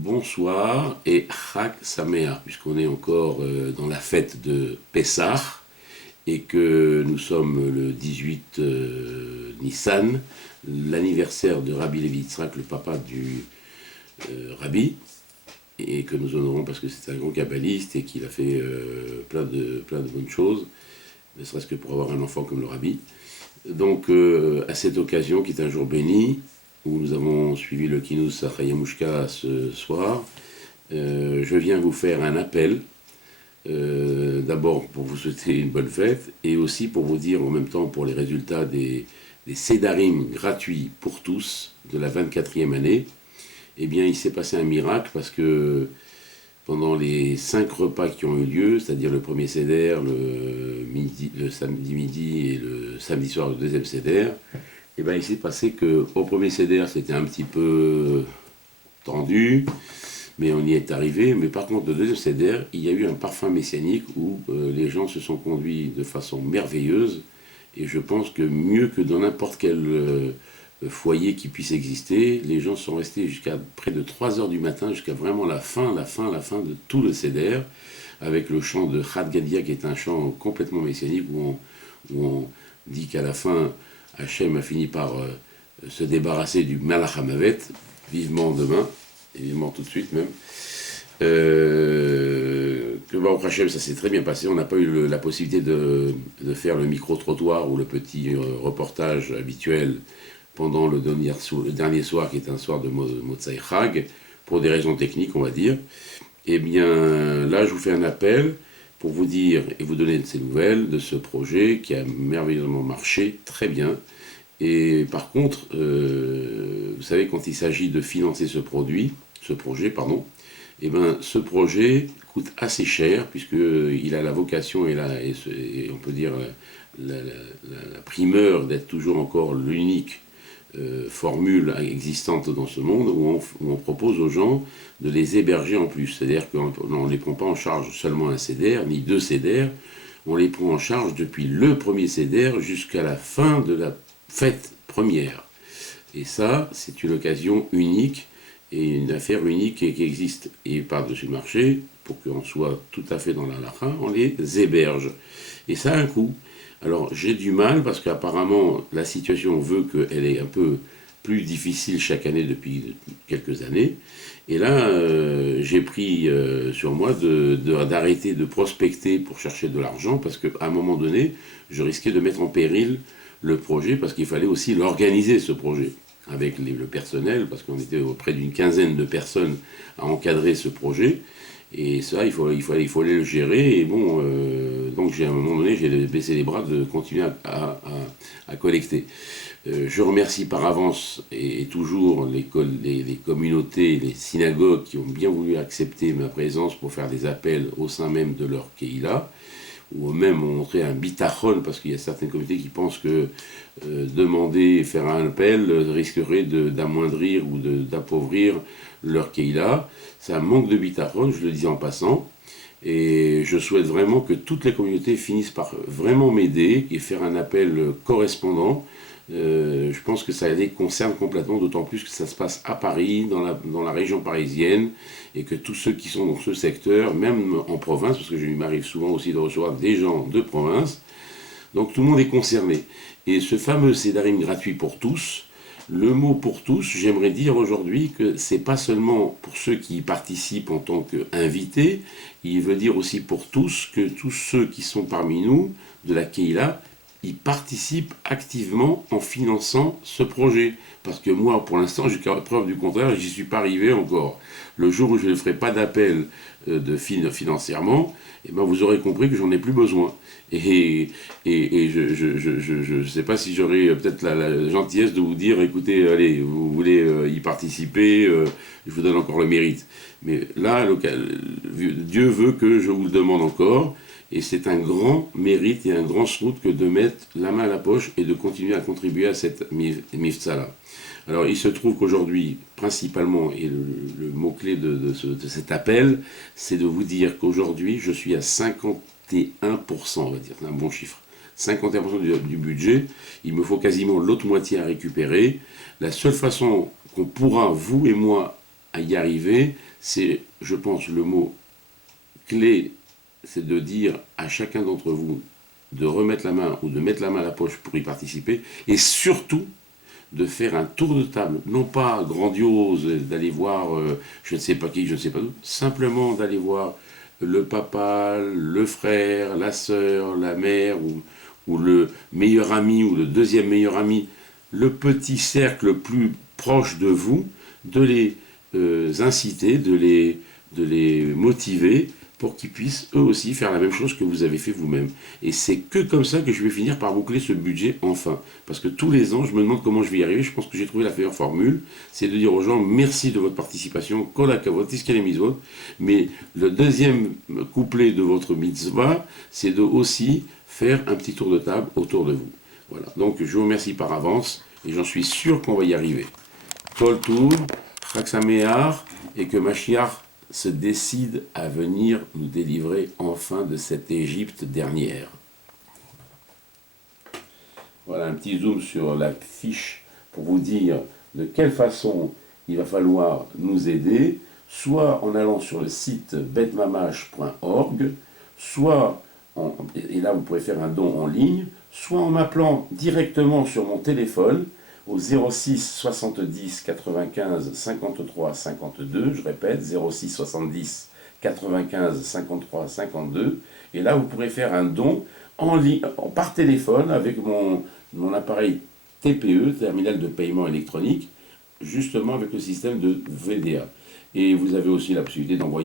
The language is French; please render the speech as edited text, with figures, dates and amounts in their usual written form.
Bonsoir et Chag Sameach, puisqu'on est encore dans la fête de Pessah et que nous sommes le 18 Nissan, l'anniversaire de Rabbi Levi Yitzhak, le papa du Rabbi, et que nous honorons parce que c'est un grand kabbaliste et qu'il a fait plein de bonnes choses, ne serait-ce que pour avoir un enfant comme le Rabbi. Donc, à cette occasion, qui est un jour béni, où nous avons suivi le Kinous à Chayamushka ce soir, je viens vous faire un appel, d'abord pour vous souhaiter une bonne fête, et aussi pour vous dire en même temps pour les résultats des Sédarim gratuits pour tous de la 24e année. Eh bien, il s'est passé un miracle parce que pendant les 5 repas qui ont eu lieu, c'est-à-dire le premier Seder, le samedi midi et le samedi soir le deuxième Seder, eh bien, il s'est passé qu'au premier Seder, c'était un petit peu tendu, mais on y est arrivé. Mais par contre, le deuxième Seder, il y a eu un parfum messianique où les gens se sont conduits de façon merveilleuse. Et je pense que mieux que dans n'importe quel foyer qui puisse exister, les gens sont restés jusqu'à près de 3 heures du matin, jusqu'à vraiment la fin de tout le Seder, avec le chant de Chad Gadia, qui est un chant complètement messianique, où on dit qu'à la fin, Hachem a fini par se débarrasser du Malach HaMavet, vivement demain, et vivement tout de suite même. Que Baruch Hachem, ça s'est très bien passé. On n'a pas eu la possibilité de faire le micro-trottoir ou le petit reportage habituel pendant le dernier soir, qui est un soir de Motzai Chag, pour des raisons techniques, on va dire. Eh bien, là, je vous fais un appel pour vous dire et vous donner de ces nouvelles de ce projet qui a merveilleusement marché, très bien. Et par contre, vous savez, quand il s'agit de financer ce projet, eh ben, ce projet coûte assez cher, puisqu'il a la vocation et on peut dire la primeur d'être toujours encore l'unique formule existante dans ce monde où on propose aux gens de les héberger en plus. C'est-à-dire qu'on ne les prend pas en charge seulement un CEDER, ni 2 CEDER, on les prend en charge depuis le premier CEDER jusqu'à la fin de la fête première. Et ça, c'est une occasion unique et une affaire unique qui existe. Et par-dessus le marché, pour qu'on soit tout à fait dans la halakha, on les héberge. Et ça a un coût. Alors j'ai du mal parce qu'apparemment la situation veut qu'elle est un peu plus difficile chaque année depuis quelques années. Et là, j'ai pris sur moi d'arrêter de prospecter pour chercher de l'argent parce qu'à un moment donné, je risquais de mettre en péril le projet parce qu'il fallait aussi l'organiser, ce projet, avec le personnel, parce qu'on était près d'une quinzaine de personnes à encadrer ce projet. Et ça, il fallait le gérer. Et bon, donc à un moment donné, j'ai baissé les bras de continuer à collecter. Je remercie par avance et toujours les communautés, les synagogues qui ont bien voulu accepter ma présence pour faire des appels au sein même de leur Keïla, ou même montrer un bitachon, parce qu'il y a certaines communautés qui pensent que demander et faire un appel risquerait d'amoindrir ou d'appauvrir leur Keïla. C'est un manque de bitachon, je le dis en passant, et je souhaite vraiment que toutes les communautés finissent par vraiment m'aider et faire un appel correspondant. Je pense que ça les concerne complètement, d'autant plus que ça se passe à Paris, dans la région parisienne, et que tous ceux qui sont dans ce secteur, même en province, parce que il m'arrive souvent aussi de recevoir des gens de province, donc tout le monde est concerné. Et ce fameux Sédarim gratuit pour tous, le mot pour tous, j'aimerais dire aujourd'hui que c'est pas seulement pour ceux qui y participent en tant qu'invités, il veut dire aussi pour tous que tous ceux qui sont parmi nous, de la Keïla, ils participent activement en finançant ce projet. Parce que moi, pour l'instant, jusqu'à preuve du contraire, j'y suis pas arrivé encore. Le jour où je ne ferai pas d'appel financièrement, eh ben vous aurez compris que j'en ai plus besoin. Et je ne sais pas si j'aurai peut-être la gentillesse de vous dire, écoutez, allez, vous voulez y participer, je vous donne encore le mérite. Mais là, Dieu veut que je vous le demande encore. Et c'est un grand mérite et un grand srout que de mettre la main à la poche et de continuer à contribuer à cette miftzala. Alors il se trouve qu'aujourd'hui, principalement, et le mot-clé de cet appel, c'est de vous dire qu'aujourd'hui, je suis à 51%, on va dire, c'est un bon chiffre. 51% du budget, il me faut quasiment l'autre moitié à récupérer. La seule façon qu'on pourra, vous et moi, à y arriver, c'est, je pense, le mot clé, c'est de dire à chacun d'entre vous de remettre la main ou de mettre la main à la poche pour y participer, et surtout de faire un tour de table, non pas grandiose, d'aller voir je ne sais pas qui, je ne sais pas d'où, simplement d'aller voir le papa, le frère, la sœur, la mère, ou le meilleur ami, ou le deuxième meilleur ami, le petit cercle le plus proche de vous, de les inciter, de les motiver pour qu'ils puissent eux aussi faire la même chose que vous avez fait vous-même. Et c'est que comme ça que je vais finir par boucler ce budget enfin. Parce que tous les ans, je me demande comment je vais y arriver. Je pense que j'ai trouvé la meilleure formule. C'est de dire aux gens merci de votre participation, mais le deuxième couplet de votre mitzvah, c'est de aussi faire un petit tour de table autour de vous. Voilà. Donc je vous remercie par avance et j'en suis sûr qu'on va y arriver. Kol Tour, Chag Sameach, et que Mashiach se décide à venir nous délivrer enfin de cette Égypte dernière. Voilà un petit zoom sur la fiche pour vous dire de quelle façon il va falloir nous aider, soit en allant sur le site betmamash.org, soit, et là vous pouvez faire un don en ligne, soit en m'appelant directement sur mon téléphone au 06 70 95 53 52, je répète, 06 70 95 53 52, et là vous pourrez faire un don en ligne, par téléphone avec mon appareil TPE, terminal de paiement électronique, justement avec le système de VDA. Et vous avez aussi la possibilité d'envoyer